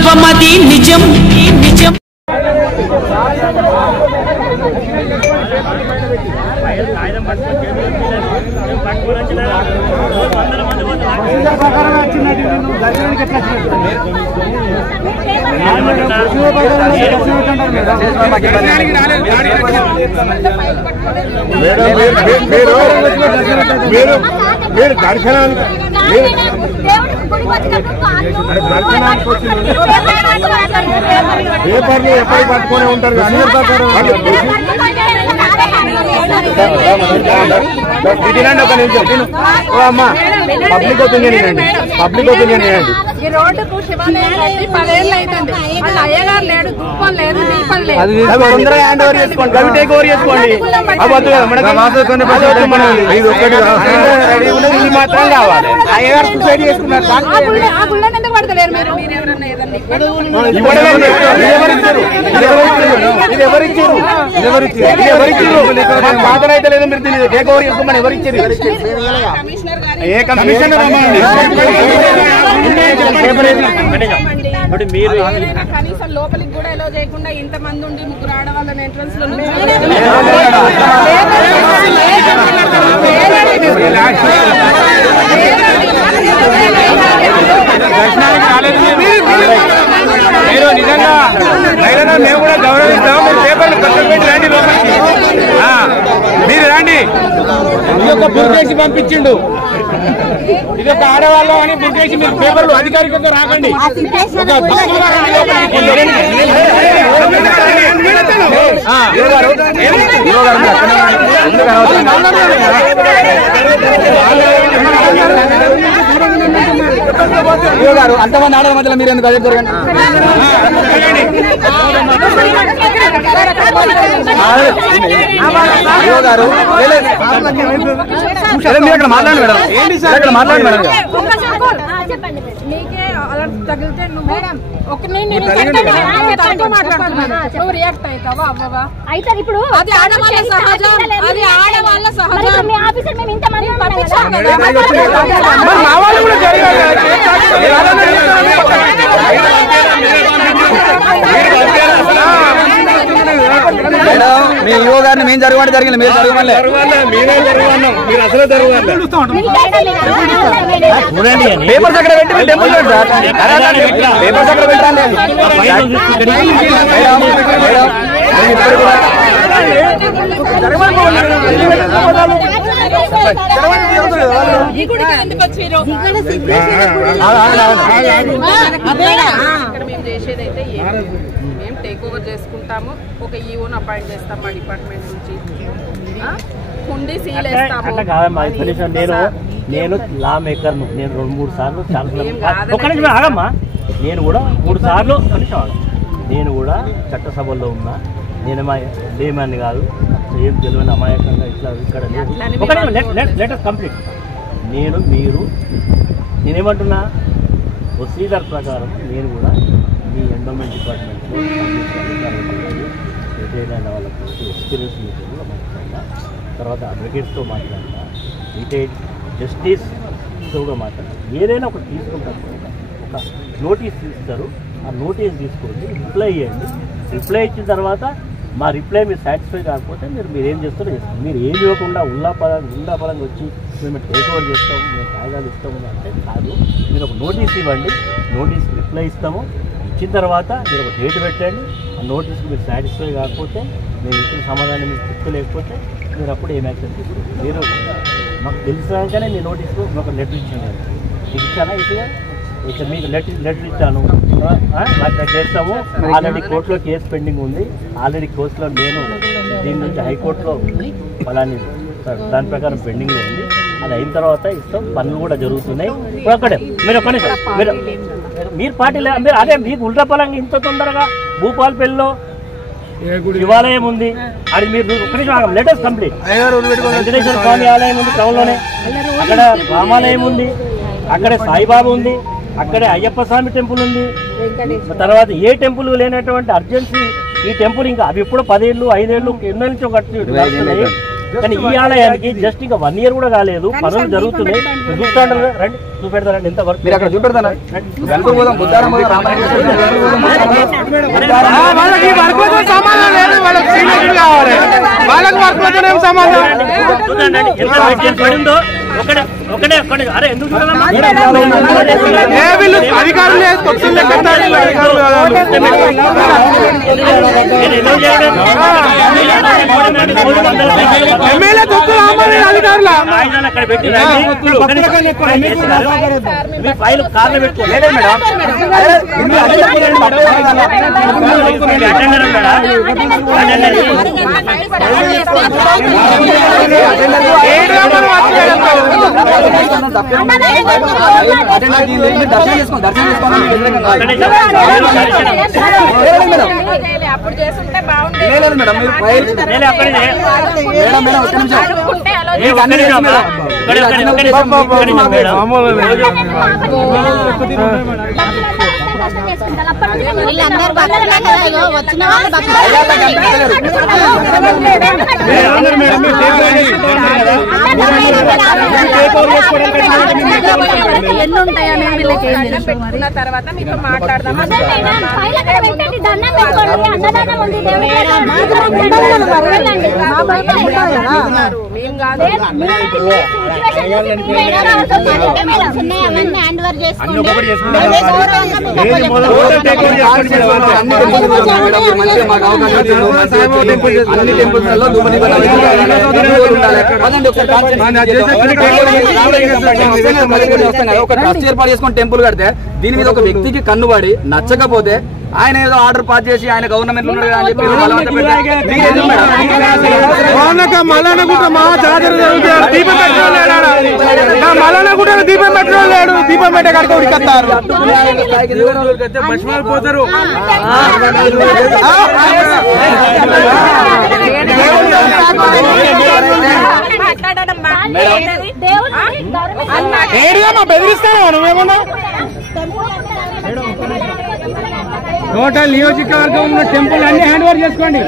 వాస్తవమది నిజం నిజం మీరు దర్శనానికి పేపర్లు ఎప్పటి పట్టుకొని ఉంటారు కానీ ఒక నిమిషం అమ్మా పబ్లిక్ ఒపీనియన్ ఇవ్వండి పబ్లిక్ ఒపీనియన్ ఇవ్వండి ఈ రోడ్డుకు శివాలయం కట్టి 10 ఏళ్ళు అవుతుంది. వాళ్ళ అయ్యగారు లేడు, దుప్పం లేదు, దీపం లేదు. తొందరగా హ్యాండ్ ఓవర్ చేసుకోండి, అవి టేక్ ఓవర్ చేసుకోండి. ఇది మాత్రం కావాలి. అయ్యగారు సూసైడ్ చేసుకున్నారు. ఆ గుళ్ళని ఎందుకు పడతలేరు మీరు? మీరు ఎవరన్నా బాధన అయితే లేదు. మీరు దీన్ని టేక్ ఓవర్ చేసుకోమని ఎవరిచ్చారు? ఏ కమిషనర్ కనీసం లోపలికి కూడా ఎలా చేయకుండా ఇంతమంది ఉండి 3 ఆడవాళ్ళని ఎంట్రన్స్ లో మీరు నిజంగా మహిళను మేము కూడా గౌరవిస్తాం. మీరు పేపర్లు పక్కన పెట్టి రండి లోపలికి. మీరు రండి. ఇది ఒక బుర్కేసి పంపించిండు. ఇది ఒక ఆడవాళ్ళం అని బుర్కేసి మీరు పేపర్లు అధికారికంగా రాకండి. గారు అంతమంది ఆడల మధ్యలో మీరు ఎందుకు అదే జరగండి. గారు మీరు అక్కడ మాట్లాడండి మేడం. ఇక్కడ మాట్లాడండి మేడం. నీకే అలా తగిలితే నువ్వు రియాక్ట్ అవుతావా అవ్వవా? అయితే ఇప్పుడు అది ఆడవాళ్ళ సహజం, అది ఆడవాళ్ళ సహజం. మీ ఆఫీసర్ మేము ఇంతమంది పంపించాం కదా. మా వాళ్ళు కూడా మీ యువ గారిని మేము జరగమంటే జరిగింది. మీరు జరగమలే, మీరే జరగమన్నాం. మీరు అసలు జరగాలి. పేపర్స్ అక్కడ పెట్టి టెంపుల్ పేపర్స్ అక్కడ పెట్టాలి. మేము చేసేదైతే మేము టేక్ ఓవర్ చేసుకుంటాము. ఒక ఈఓను అపాయింట్ చేస్తాం మా డిపార్ట్మెంట్ నుంచి. హుండీ సీల్ వేస్తాము. నేను లా మేకర్ను. నేను 2-3 సార్లు చాలా ఆగమ్మా. నేను కూడా 3 సార్లు నేను కూడా చట్టసభల్లో ఉన్నా. నేను లేమని కాదు, ఏం తెలియని అమాయకంగా ఇట్లా ఇక్కడ లెటర్ కంప్లీట్. నేనేమంటున్నా, ప్రొసీజర్ ప్రకారం నేను కూడా మీ ఎండోమెంట్ డిపార్ట్మెంట్లో రిటైర్ అయిన వాళ్ళకి ఎక్స్పీరియన్స్ మీటింగ్లో మాట్లాడినా, తర్వాత అడ్వకేట్స్తో మాట్లాడినా, రిటైర్డ్ జస్టిస్తో కూడా మాట్లాడినా. ఏదైనా ఒకటి తీసుకుంటారు, ఒక నోటీస్ ఇస్తారు. ఆ నోటీస్ తీసుకొని రిప్లై ఇవ్వండి. రిప్లై ఇచ్చిన తర్వాత మా రిప్లై మీరు సాటిస్ఫై కాకపోతే మీరు ఏం చేస్తారో చేస్తాం. మీరు ఏం ఇవ్వకుండా ఉల్లాపరంగా వచ్చి మేము టేక్ ఓవర్ చేస్తాము, మేము కాగితాలు ఇస్తాము అంటే కాదు. మీరు ఒక నోటీస్ ఇవ్వండి, నోటీస్ రిప్లై ఇస్తాము. ఇచ్చిన తర్వాత మీరు ఒక డేట్ పెట్టండి. ఆ నోటీస్కి మీరు సాటిస్ఫై కాకపోతే, మేము ఇచ్చిన సమాధానం మీకు తృప్తి లేకపోతే మీరు అప్పుడు ఏం యాక్షన్ తీసుకుంటారు. మీరు మాకు తెలిసాకనే మీ నోటీస్కు ఒక లెటర్ ఇచ్చాను. మీకు ఇచ్చానా? ఇక మీకు లెటర్ ఇచ్చాను, అట్లా చేస్తాము. ఆల్రెడీ కోర్టులో కేసు పెండింగ్ ఉంది. ఆల్రెడీ కోర్టులో నేను దీని నుంచి హైకోర్టులో ఫలాన్ని దాని ప్రకారం పెండింగ్లో ఉంది. అది అయిన తర్వాత ఇస్తాం. పనులు కూడా జరుగుతున్నాయి. ఒక్కడే మీరు మీరు పార్టీలో మీరు అదే మీకు ఉల్టాపలంగా ఇంత తొందరగా భూపాలపల్లిలో శివాలయం ఉంది. అది మీరు ఒక్క నిమిషం లేటెస్ట్ కంప్లీట్. వెంకటేశ్వర స్వామి ఆలయం ఉంది టౌన్లోనే. అక్కడ రామాలయం ఉంది, అక్కడే సాయిబాబా ఉంది, అక్కడే అయ్యప్ప స్వామి టెంపుల్ ఉంది. తర్వాత ఏ టెంపుల్ లేనటువంటి అర్జెన్సీ ఈ టెంపుల్ ఇంకా అవి ఇప్పుడు 10 ఏళ్ళు 5 ఏళ్ళు ఎన్నో నుంచో కట్టున్నాయి. కానీ ఈ ఆలయానికి జస్ట్ ఇంకా 1 year కూడా కాలేదు, పనులు జరుగుతున్నాయి. చూస్తాడు రండి, చూపెడతారండి ఎంత వర్క్ మీరు అక్కడ చూపెడతారా? పడిందో ఒకటే ఒకటే ఒకటి. అరే ఎందుకు అధికారులు ఎమ్మెల్యే అధికారులు అక్కడ పెట్టి ఫైల్ కార్లో పెట్టుకోలేదు మేడం. అప్పుడు చేస్తుంటే బాగుండేది. పెట్టుకున్న తర్వాత మీతో మాట్లాడదాం. మేము కాదు అన్ని టెంపుల్స్ లో ఒక ట్రస్ట్ ఏర్పాటు చేసుకుని టెంపుల్ కడితే దీని మీద ఒక వ్యక్తికి కన్నుబడి నచ్చకపోతే ఆయన ఏదో ఆర్డర్ పాస్ చేసి ఆయన గవర్నమెంట్ లో ఉన్నాడు అని చెప్పి దీపం పెట్టలేడు, దీపం పెట్టే కనుక ఉడికత్తారు. పోతారు బెదిరిస్తాను నువ్వేమన్నా. టోటల్ నియోజకవర్గంలో టెంపుల్ అన్ని హ్యాండ్ ఓవర్ చేసుకోండి.